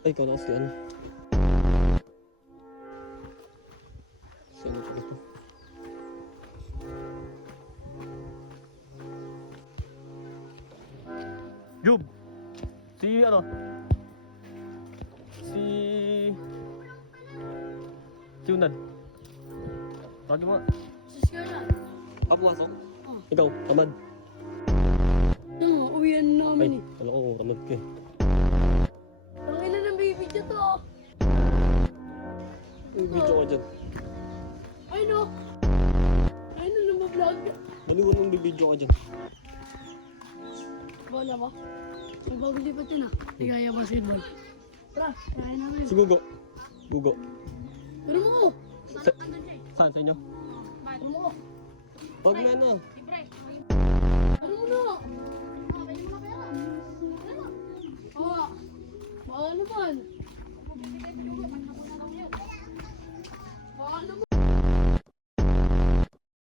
Ay, ikaw na kasi ano. Saan ito ito? Jub! Si ano? Si Unad. Tawagin mo nga. Sus ka na. Papasok? Oh. Ikaw, tamad. Uwian Ay, namin eh. kala ko tamad ka eh. Ang ina ng baby dyan to. Video ka dyan. Ay no. Ay no, namablog. Maliwan mong bibidyo ka dyan. Bola mo? Magbabali pa ito na. Hindi kaya basketball. Tara, kaya namin. Si Gugo. Gugo. Pero mo. Sa, saan sa inyo? Pero mo. Wag na na. Pero mo na. Oo. Baka naman.